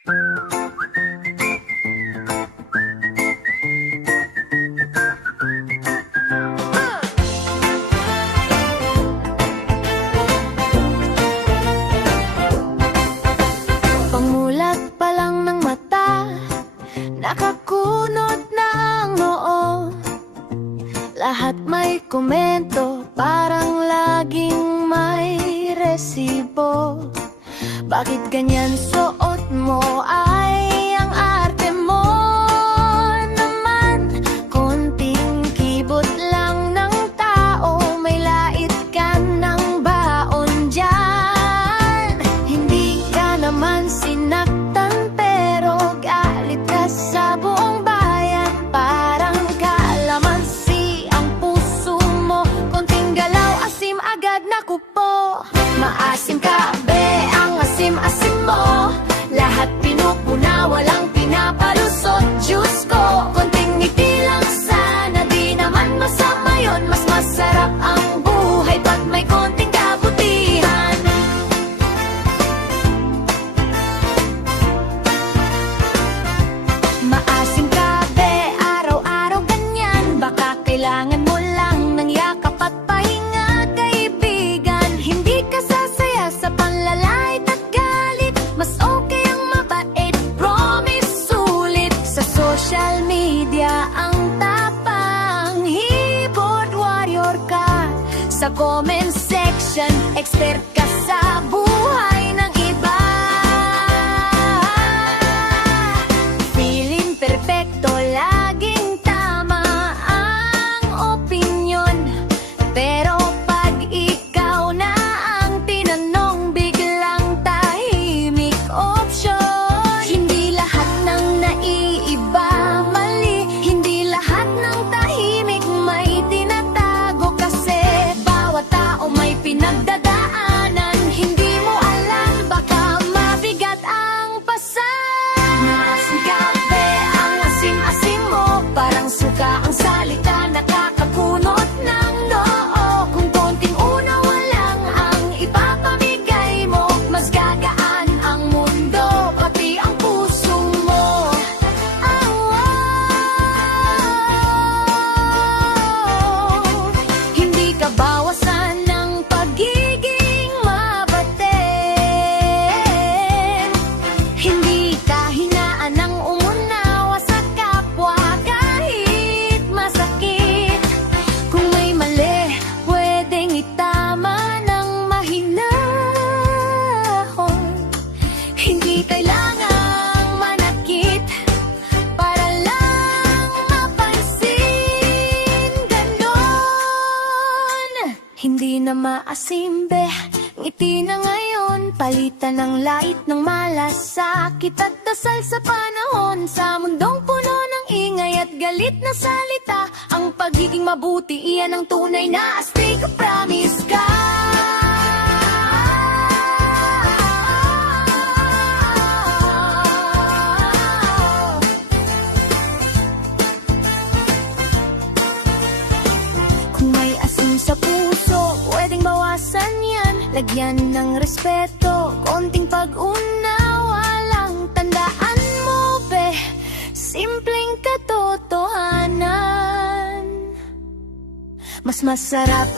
Pangulat pa lang ng mata, nakakunot na ang noo. Lahat may komento, parang laging may resibo. Bakit ganyan suot mo? Ay, ang arte mo naman. Konting kibot lang ng tao, may lait ka ng baon dyan. Hindi ka naman sinaktan, pero galit ka sa buong bayan. Parang kalamansi ang puso mo, konting galaw, asim agad nakupo. Maasim ka, be, ang asim-asim mo. Lahat pinupuna, walang pinapalusot. Diyos ko, konting ngiti lang sana, di naman masama yun. Mas masarap ang buhay pag may konting kabutihan. Maasim ka, be, araw-araw ganyan. Baka kailangan mo lang ng yakap at pahinga, kaibigan. Hindi ka sasaya sa panlalait at galit. Mas okay ang mabait, promise, sulit. Sa social media ang tapang, keyboard warrior ka. Sa comment section, expert ka sa buhay ng iba. Feeling perfecto, laging tama ang opinyon. Pero pag ikaw na ang tinanong, biglang tahimik option. Hindi lahat ng naiiba mali, hindi lahat ng tahimik may tinatago. Kasi bawat tao may pinagdadaanan. Hindi mo alam, baka mabigat ang pasan. Maasim ka, be, ang asim-asim mo. Parang suka ang salita, nakakakunot ng noo. Kung konting unaw lang ang ipapamigay mo, mas gagaan ang mundo, pati ang puso mo. Hindi ka bawasan ng pagiging mabatin. Hindi ka hinaan ng umunawa sa kapwa kahit masakit. Kung may mali, pwedeng itama ng mahinahon. Hindi kailangang manakit para lang mapansin. Ganon, hindi na maasim, be, ngiti na ngayon. Palitan ng lait ng malasakit at dasal sa panahon. Sa mundong puno ng ingay at galit na salita, ang pagiging mabuti, iyan ang tunay na astig. Promise ka. Kung may asim sa puso, pwedeng bawasan yan. Lagyan ng respeto, konting pag-unawa lang. Tandaan mo, be, simpleng katotohanan. Mas masarap